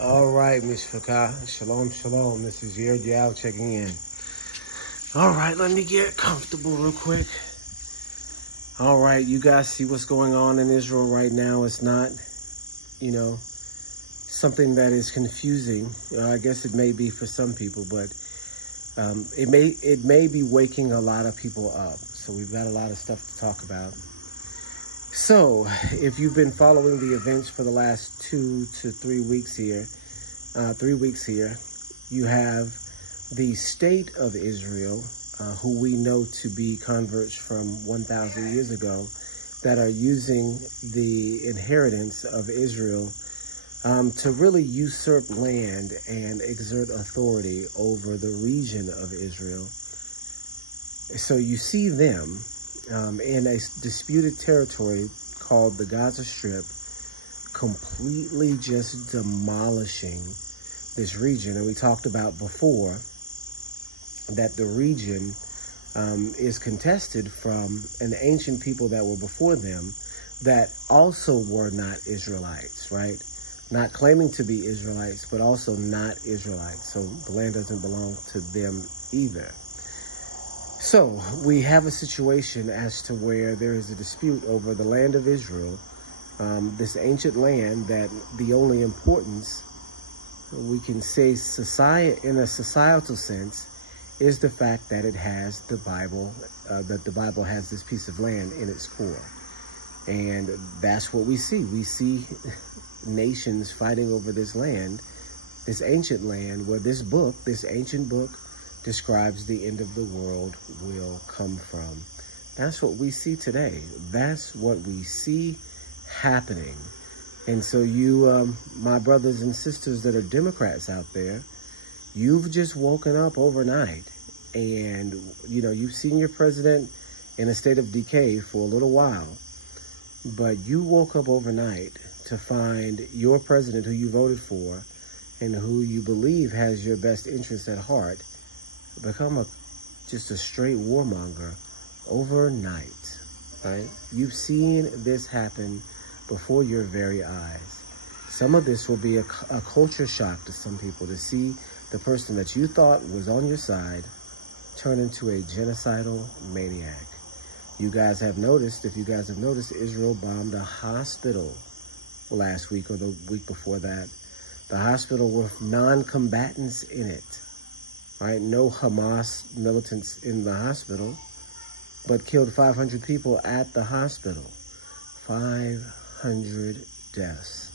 All right, Miss Faka. Shalom, shalom. This is Yao checking in. All right, let me get comfortable real quick. All right, you guys see what's going on in Israel right now. It's not, something that is confusing. I guess it may be for some people, but it may be waking a lot of people up. So we've got a lot of stuff to talk about. So if you've been following the events for the last 2 to 3 weeks here, you have the state of Israel, who we know to be converts from 1,000 years ago, that are using the inheritance of Israel to really usurp land and exert authority over the region of Israel. So you see them in a disputed territory called the Gaza Strip, completely just demolishing this region. And we talked about before that the region is contested from an ancient people that were before them that also were not Israelites, right? Not claiming to be Israelites, but also not Israelites. So the land doesn't belong to them either. So we have a situation as to where there is a dispute over the land of Israel, this ancient land that the only importance we can say in a societal sense is the fact that it has the Bible, that the Bible has this piece of land in its core. And that's what we see. We see nations fighting over this land, this ancient land, where this ancient book, describes the end of the world will come from. That's what we see today. That's what we see happening. And so you, my brothers and sisters that are Democrats out there, you've just woken up overnight and, you've seen your president in a state of decay for a little while, but you woke up overnight to find your president who you voted for and who you believe has your best interests at heart become just a straight warmonger overnight, right? You've seen this happen before your very eyes. Some of this will be a culture shock to some people, to see the person that you thought was on your side turn into a genocidal maniac. You guys have noticed, if you guys have noticed, Israel bombed a hospital last week or the week before that. The hospital with non-combatants in it. Right, no Hamas militants in the hospital, but killed 500 people at the hospital. 500 deaths.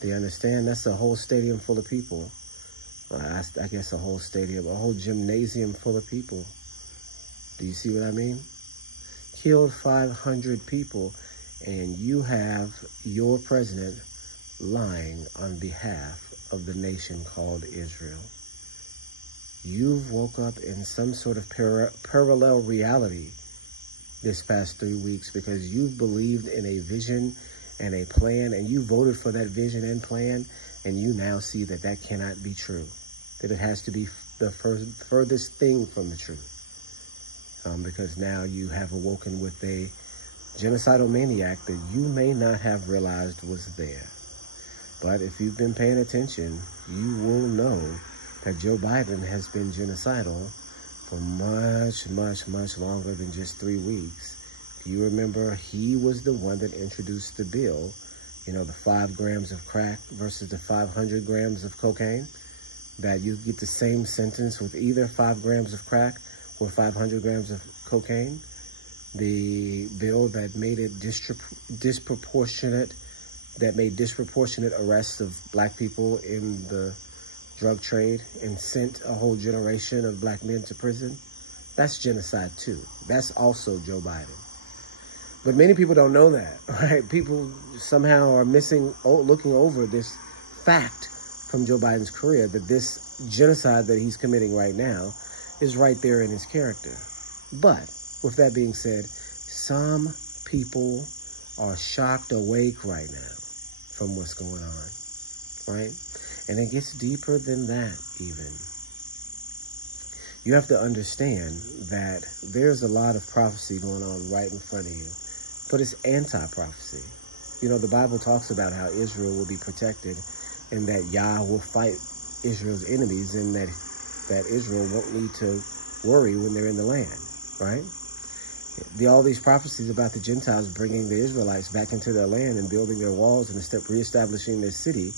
Do you understand? That's a whole stadium full of people. I guess a whole stadium, a whole gymnasium full of people. Do you see what I mean? Killed 500 people, and you have your president lying on behalf of the nation called Israel. You've woke up in some sort of parallel reality this past 3 weeks because you've believed in a vision and a plan, and you voted for that vision and plan, and you now see that that cannot be true, that it has to be the furthest thing from the truth, because now you have awoken with a genocidal maniac that you may not have realized was there. But if you've been paying attention, you will know that Joe Biden has been genocidal for much, much, much longer than just 3 weeks. If you remember, he was the one that introduced the bill, the 5 grams of crack versus the 500 grams of cocaine, that you get the same sentence with either 5 grams of crack or 500 grams of cocaine. The bill that made it disproportionate arrests of black people in the drug trade and sent a whole generation of black men to prison. That's genocide too. That's also Joe Biden. But many people don't know that, right? People somehow are looking over this fact from Joe Biden's career, that this genocide that he's committing right now is right there in his character. But with that being said, some people are shocked awake right now from what's going on, right? And it gets deeper than that even. You have to understand that there's a lot of prophecy going on right in front of you, but it's anti-prophecy. The Bible talks about how Israel will be protected and that Yah will fight Israel's enemies, and that Israel won't need to worry when they're in the land, right? All these prophecies about the Gentiles bringing the Israelites back into their land and building their walls and reestablishing their city,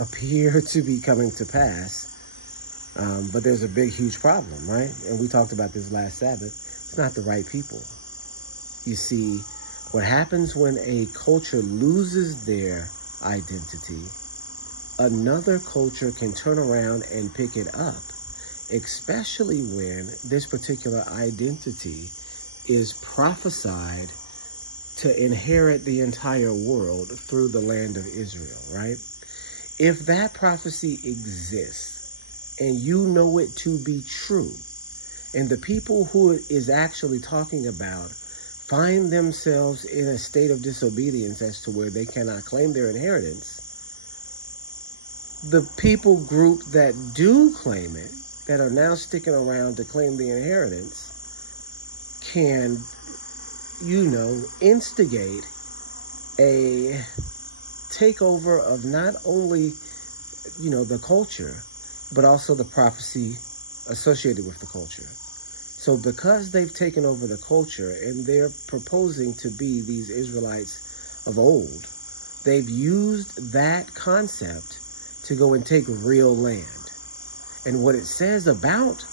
appear to be coming to pass. But there's a big, huge problem, right? And we talked about this last Sabbath. It's not the right people. You see, what happens when a culture loses their identity, another culture can turn around and pick it up, especially when this particular identity is prophesied to inherit the entire world through the land of Israel, right? If that prophecy exists and you know it to be true, and the people who it is actually talking about find themselves in a state of disobedience as to where they cannot claim their inheritance, the people group that do claim it, that are now sticking around to claim the inheritance, can, instigate a takeover of not only, the culture, but also the prophecy associated with the culture. So because they've taken over the culture and they're proposing to be these Israelites of old, they've used that concept to go and take real land. And what it says about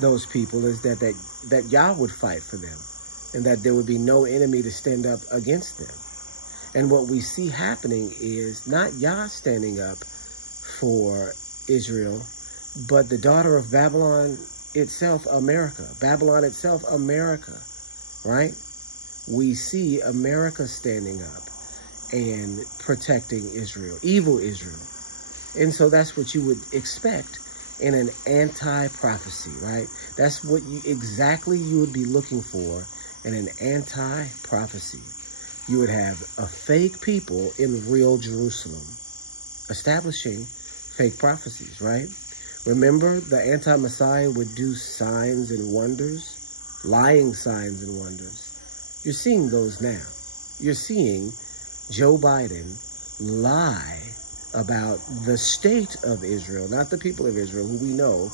those people is that Yah would fight for them and that there would be no enemy to stand up against them. And what we see happening is not Yah standing up for Israel, but the daughter of Babylon itself, America. Babylon itself, America, right? We see America standing up and protecting Israel, evil Israel. And so that's what you would expect in an anti-prophecy, right? That's what exactly you would be looking for in an anti-prophecy. You would have a fake people in real Jerusalem establishing fake prophecies, right? Remember, the anti-Messiah would do signs and wonders, lying signs and wonders. You're seeing those now. You're seeing Joe Biden lie about the state of Israel, not the people of Israel, who we know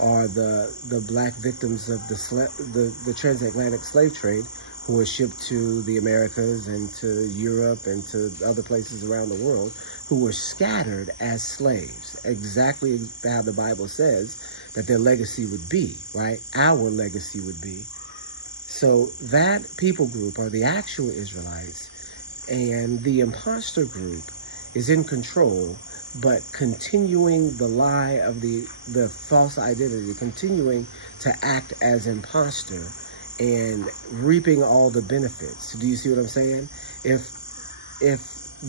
are the black victims of the transatlantic slave trade, who were shipped to the Americas and to Europe and to other places around the world, who were scattered as slaves, exactly how the Bible says that their legacy would be, right? Our legacy would be. So that people group are the actual Israelites, and the imposter group is in control, but continuing the lie of the false identity, continuing to act as imposter and reaping all the benefits. Do you see what I'm saying? If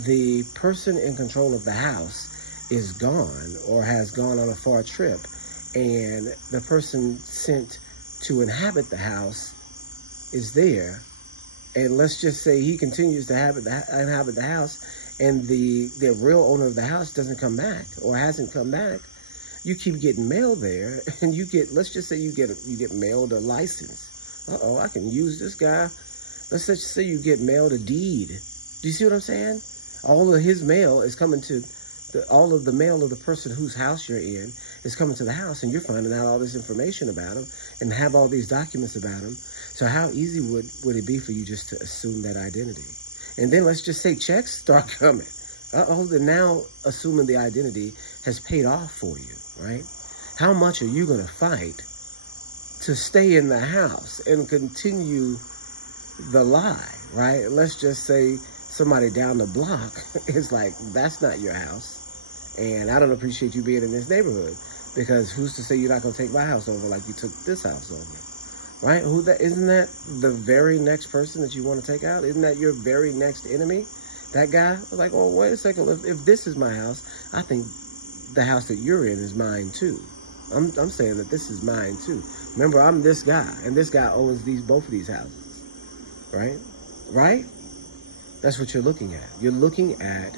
the person in control of the house is gone or has gone on a far trip, and the person sent to inhabit the house is there, and let's just say he continues to inhabit the house, and the real owner of the house doesn't come back or hasn't come back, you keep getting mail there, and let's just say you get mailed a license. Uh-oh, I can use this guy. Let's just say you get mailed a deed. Do you see what I'm saying? All of his mail is coming to, all of the mail of the person whose house you're in is coming to the house, and you're finding out all this information about him and have all these documents about him. So how easy would it be for you just to assume that identity? And then let's just say checks start coming. Uh-oh, then now assuming the identity has paid off for you, right? How much are you going to fight to stay in the house and continue the lie, right? Let's just say somebody down the block is like, that's not your house, and I don't appreciate you being in this neighborhood, because who's to say you're not going to take my house over like you took this house over, right? Isn't that the very next person that you want to take out? Isn't that your very next enemy? That guy, like, oh, wait a second, if this is my house, I think the house that you're in is mine too. I'm saying that this is mine too. Remember, I'm this guy, and this guy owns both of these houses, right? Right? That's what you're looking at. You're looking at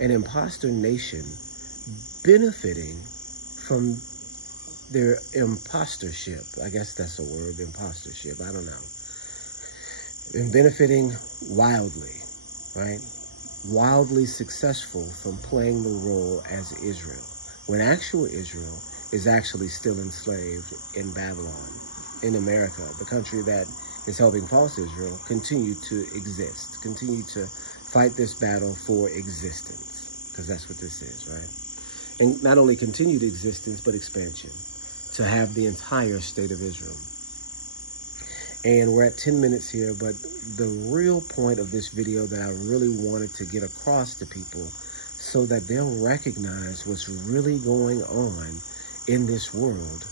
an imposter nation benefiting from their impostership. I guess that's the word, impostership. I don't know. And benefiting wildly, right? wildly successful from playing the role as Israel, when actual Israel is actually still enslaved in Babylon, in America, the country that is helping false Israel continue to exist, continue to fight this battle for existence, because that's what this is, right? And not only continued existence, but expansion, to have the entire state of Israel. And we're at 10 minutes here, but the real point of this video that I really wanted to get across to people so that they'll recognize what's really going on in this world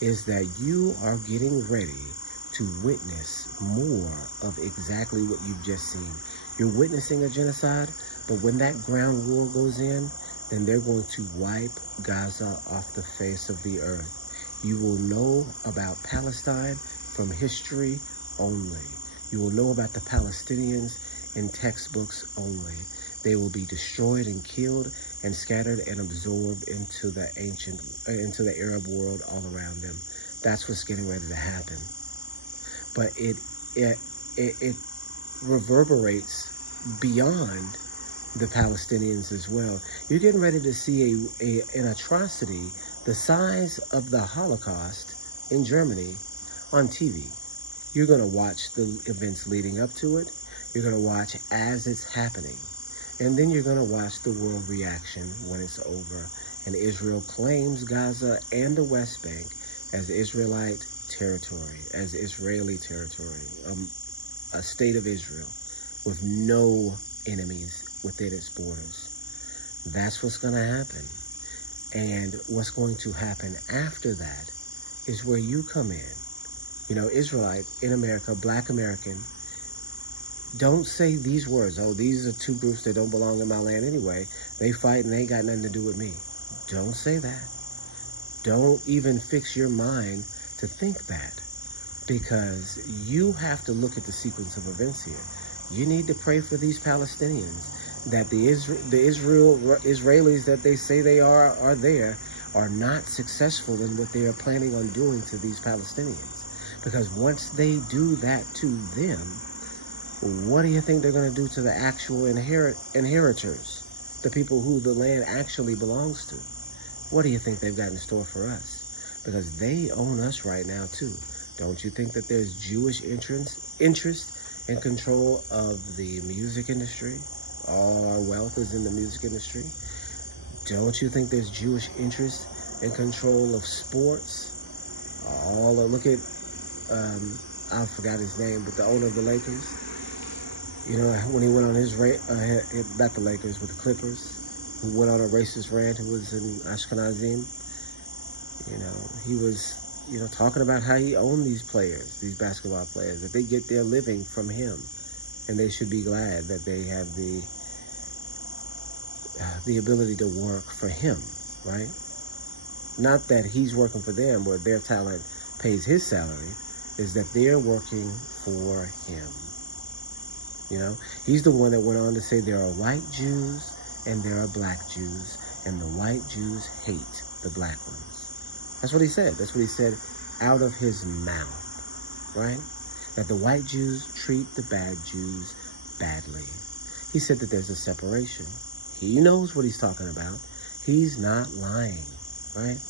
is that you are getting ready to witness more of exactly what you've just seen. You're witnessing a genocide, but when that ground war goes in, then they're going to wipe Gaza off the face of the earth. You will know about Palestine from history only. You will know about the Palestinians in textbooks only. They will be destroyed and killed and scattered and absorbed into the Arab world all around them. That's what's getting ready to happen. But it reverberates beyond the Palestinians as well. You're getting ready to see an atrocity the size of the Holocaust in Germany on TV. You're going to watch the events leading up to it. You're going to watch as it's happening. And then you're going to watch the world reaction when it's over. And Israel claims Gaza and the West Bank as Israelite territory, as Israeli territory, a state of Israel with no enemies within its borders. That's what's going to happen. And what's going to happen after that is where you come in. You know, Israelite in America, Black American, don't say these words. Oh, these are two groups that don't belong in my land anyway. They fight and they ain't got nothing to do with me. Don't say that. Don't even fix your mind to think that, because you have to look at the sequence of events here. You need to pray for these Palestinians, that the Israelis that they say they are there are not successful in what they are planning on doing to these Palestinians. Because once they do that to them, what do you think they're going to do to the actual inheritors, the people who the land actually belongs to? What do you think they've got in store for us? Because they own us right now too. Don't you think that there's Jewish interest and control of the music industry? All our wealth is in the music industry. Don't you think there's Jewish interest and control of sports? Look at, I forgot his name, but the owner of the Lakers. You know, when he went on his not the Lakers, but the Clippers, who went on a racist rant, who was in Ashkenazim. You know, he was, talking about how he owned these players, these basketball players, that they get their living from him. And they should be glad that they have the ability to work for him, right? Not that he's working for them, where their talent pays his salary, is that they're working for him. You know, he's the one that went on to say there are white Jews and there are black Jews, and the white Jews hate the black ones. That's what he said. That's what he said out of his mouth, right? That the white Jews treat the bad Jews badly. He said that there's a separation. He knows what he's talking about. He's not lying, right?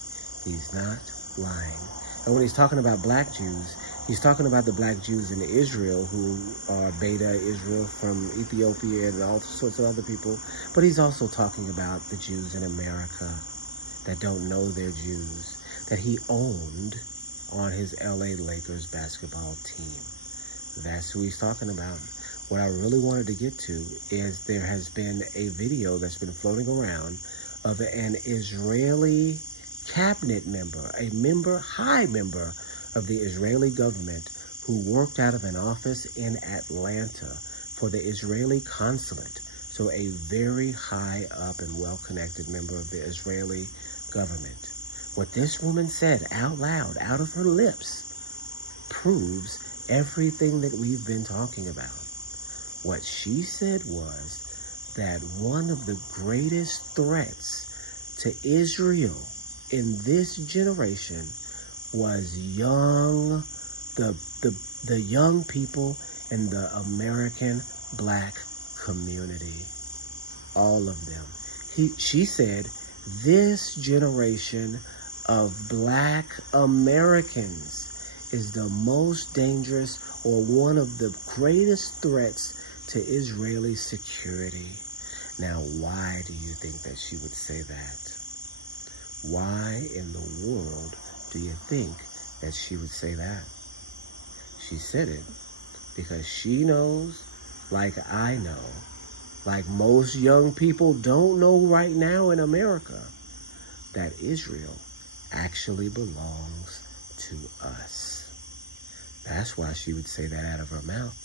He's not lying. And when he's talking about black Jews, he's talking about the black Jews in Israel who are Beta Israel from Ethiopia and all sorts of other people. But he's also talking about the Jews in America that don't know they're Jews, that he owned on his LA Lakers basketball team. That's who he's talking about. What I really wanted to get to is there has been a video that's been floating around of an Israeli cabinet member, high member of the Israeli government, who worked out of an office in Atlanta for the Israeli consulate. So a very high up and well-connected member of the Israeli government. What this woman said out loud, out of her lips, proves everything that we've been talking about. What she said was that one of the greatest threats to Israel in this generation was the young people in the American black community. all of them. She said, this generation of Black Americans is the most dangerous or one of the greatest threats to Israeli security. Now, why do you think that she would say that? Why in the world do you think that she would say that? She said it because she knows, like I know, like most young people don't know right now in America, that Israel actually belongs to us. That's why she would say that out of her mouth.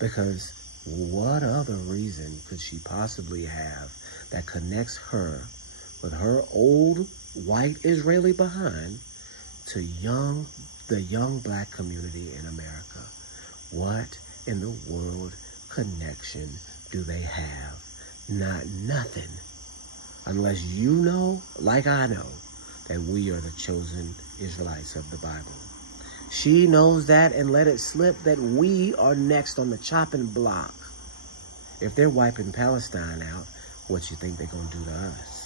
Because what other reason could she possibly have that connects her with her old white Israeli behind to the young Black community in America? What in the world connection do they have? Not nothing. Unless you know, like I know, that we are the chosen Israelites of the Bible. She knows that and let it slip that we are next on the chopping block. If they're wiping Palestine out, what you think they're going to do to us?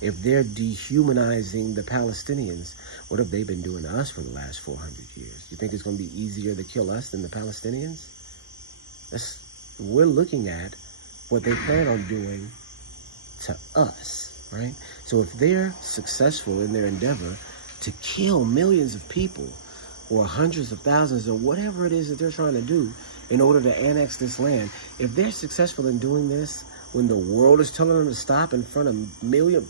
If they're dehumanizing the Palestinians, what have they been doing to us for the last 400 years? You think it's going to be easier to kill us than the Palestinians? We're looking at what they plan on doing to us, right? So if they're successful in their endeavor to kill millions of people or hundreds of thousands or whatever it is that they're trying to do in order to annex this land, if they're successful in doing this when the world is telling them to stop in front of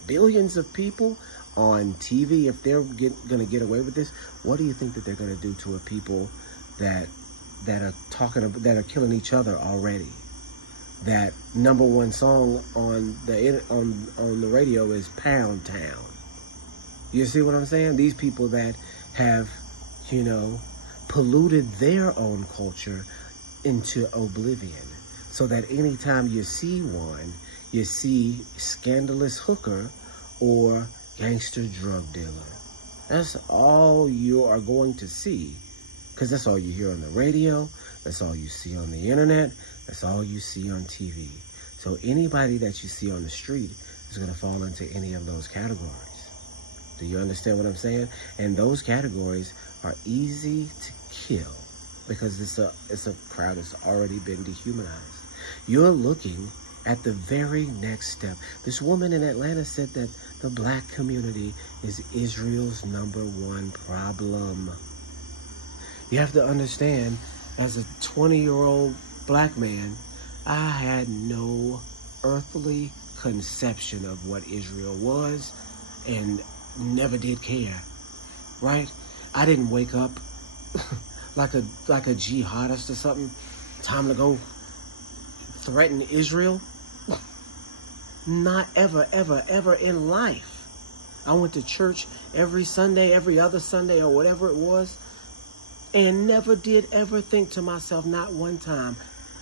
billions of people on TV, if they're going to get away with this, what do you think that they're going to do to a people that are killing each other already? That #1 song on the radio is Pound Town. You see what I'm saying? These people that have, polluted their own culture into oblivion. So that anytime you see one, you see scandalous hooker or gangster drug dealer. That's all you are going to see. Because that's all you hear on the radio. That's all you see on the internet. That's all you see on TV. So anybody that you see on the street is going to fall into any of those categories. Do you understand what I'm saying? And those categories are easy to kill because it's a crowd that's already been dehumanized. You're looking at the very next step. This woman in Atlanta said that the Black community is Israel's #1 problem. You have to understand, as a 20-year-old Black man, I had no earthly conception of what Israel was and never did care, right? I didn't wake up like a jihadist or something. Time to go threaten Israel. Not ever, ever, ever in life. I went to church every Sunday, every other Sunday, or whatever it was, and never did ever think to myself, not one time,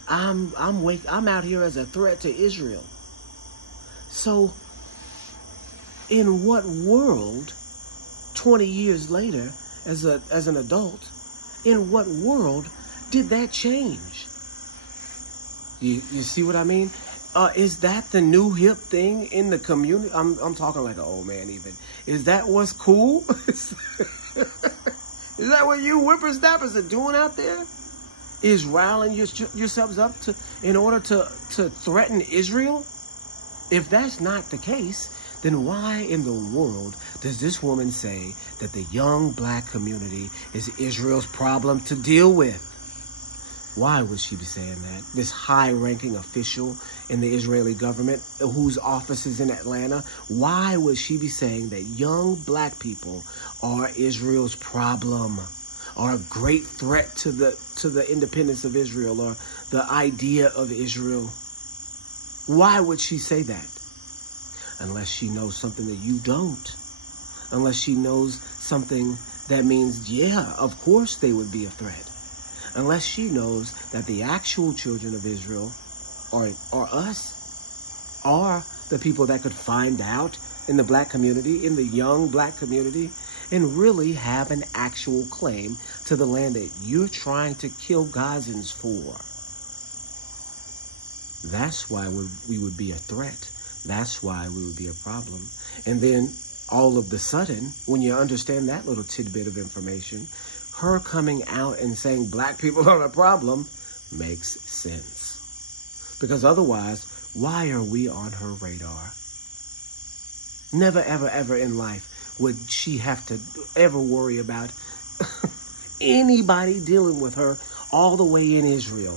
I'm out here as a threat to Israel. So, in what world, 20 years later, as an adult, in what world did that change? You see what I mean? Is that the new hip thing in the community? I'm talking like an old man even. Is that what's cool? Is that what you whippersnappers are doing out there? Is riling yourselves up in order to threaten Israel? If that's not the case, then why in the world does this woman say that the young Black community is Israel's problem to deal with? Why would she be saying that? This high-ranking official in the Israeli government whose office is in Atlanta, why would she be saying that young Black people are Israel's problem, or a great threat to the independence of Israel, or the idea of Israel? Why would she say that? Unless she knows something that you don't. Unless she knows something that means, yeah, of course they would be a threat. Unless she knows that the actual children of Israel are us, are the people that could find out in the Black community, in the young Black community, and really have an actual claim to the land that you're trying to kill Gazans for. That's why we would be a threat. That's why we would be a problem. And then all of the sudden, when you understand that little tidbit of information, her coming out and saying black people are a problem makes sense. Because otherwise, why are we on her radar? Never, ever, ever in life would she have to ever worry about anybody dealing with her all the way in Israel.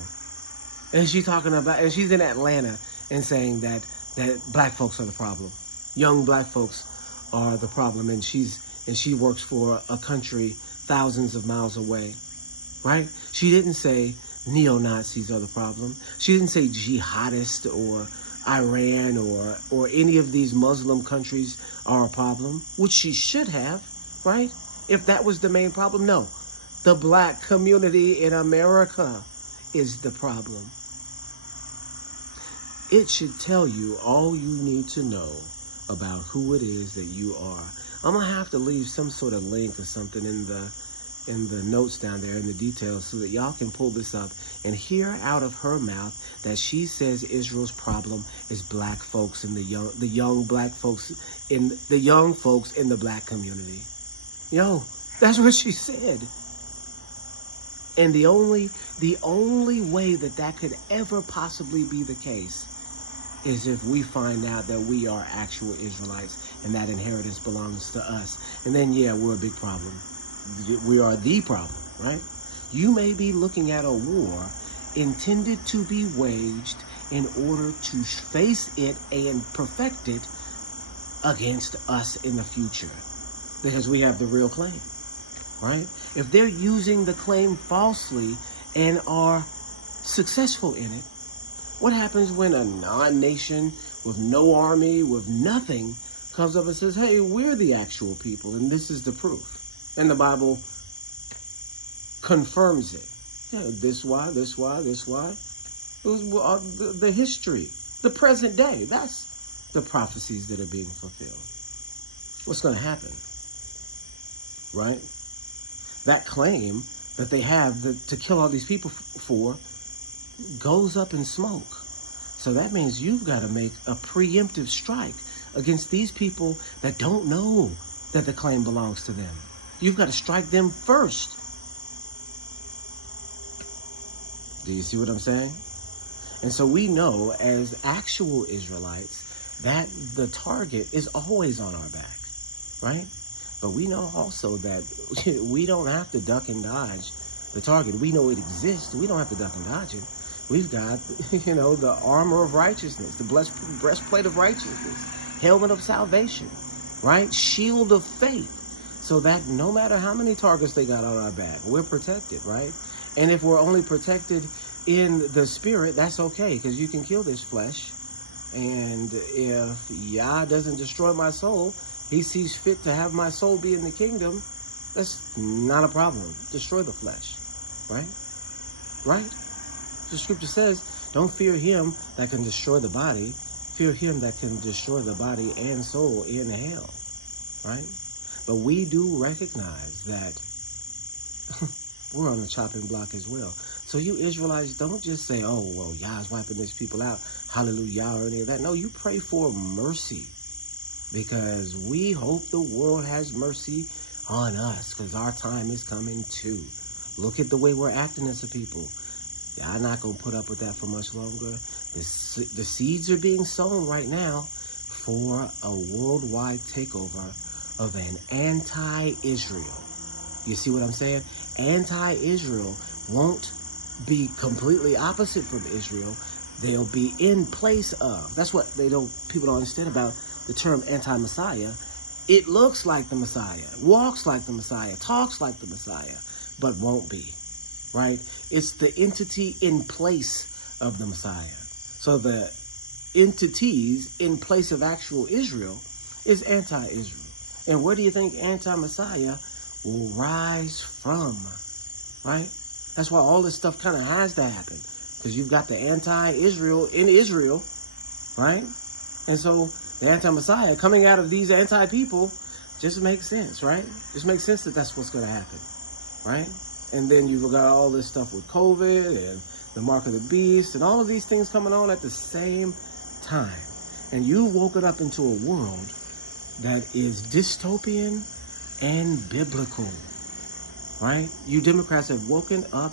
And she's talking about, and she's in Atlanta and saying that black folks are the problem. Young black folks are the problem. And she works for a country thousands of miles away, right? She didn't say neo-Nazis are the problem. She didn't say jihadists or Iran or any of these Muslim countries are a problem, which she should have, right? If that was the main problem. No, the black community in America is the problem. It should tell you all you need to know about who it is that you are. I'm going to have to leave some sort of link or something in the notes down there in the details so that y'all can pull this up and hear out of her mouth that she says Israel's problem is black folks and the young folks in the black community. Yo, that's what she said. And the only way that could ever possibly be the case is if we find out that we are actual Israelites and that inheritance belongs to us. And then, yeah, we're a big problem. We are the problem, right? You may be looking at a war intended to be waged in order to face it and perfect it against us in the future. Because we have the real claim, right? If they're using the claim falsely and are successful in it, what happens when a non-nation with no army, with nothing, comes up and says, hey, we're the actual people, and this is the proof. And the Bible confirms it. Yeah, this why. It was the history, the present day. That's the prophecies that are being fulfilled. What's going to happen, right? That claim that they have to kill all these people for goes up in smoke. So that means you've got to make a preemptive strike against these people that don't know that the claim belongs to them. You've got to strike them first. Do you see what I'm saying? And so we know as actual Israelites that the target is always on our back, right? But we know also that we don't have to duck and dodge the target. We know it exists. We don't have to duck and dodge it. We've got, the armor of righteousness, the breastplate of righteousness, helmet of salvation, right? Shield of faith. So that no matter how many targets they got on our back, we're protected, right? And if we're only protected in the spirit, that's okay, because you can kill this flesh. And if Yah doesn't destroy my soul, he sees fit to have my soul be in the kingdom, that's not a problem. Destroy the flesh, right? Right? The scripture says, don't fear him that can destroy the body. Fear him that can destroy the body and soul in hell, right? But we do recognize that we're on the chopping block as well. So you Israelites, don't just say, oh, well, Yah's wiping these people out, hallelujah, or any of that. No, you pray for mercy, because we hope the world has mercy on us, because our time is coming too. Look at the way we're acting as a people. I'm not going to put up with that for much longer. The seeds are being sown right now for a worldwide takeover of an anti-Israel. You see what I'm saying? Anti-Israel won't be completely opposite from Israel. They'll be in place of. That's what people don't understand about the term anti-Messiah. It looks like the Messiah, walks like the Messiah, talks like the Messiah, but won't be, right? It's the entity in place of the Messiah. So the entities in place of actual Israel is anti-Israel. And where do you think anti-Messiah will rise from, right? That's why all this stuff kind of has to happen, because you've got the anti-Israel in Israel, right? And so the anti-Messiah coming out of these anti-people just makes sense, right? Just makes sense that that's what's going to happen, right? And then you've got all this stuff with COVID and the mark of the beast, and all of these things coming on at the same time. And you woke it up into a world that is dystopian and biblical, right? You Democrats have woken up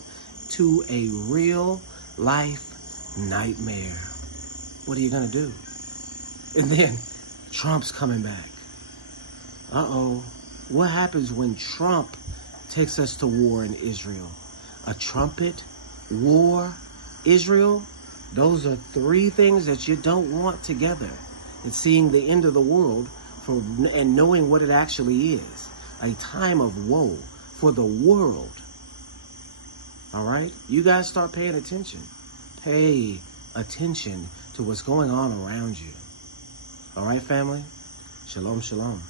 to a real life nightmare. What are you gonna do? And then Trump's coming back. Uh-oh. What happens when Trump takes us to war in Israel? A trumpet, war, Israel? Those are three things that you don't want together. It's seeing the end of the world and knowing what it actually is. A time of woe for the world. All right? You guys start paying attention. Pay attention to what's going on around you. All right, family? Shalom, shalom.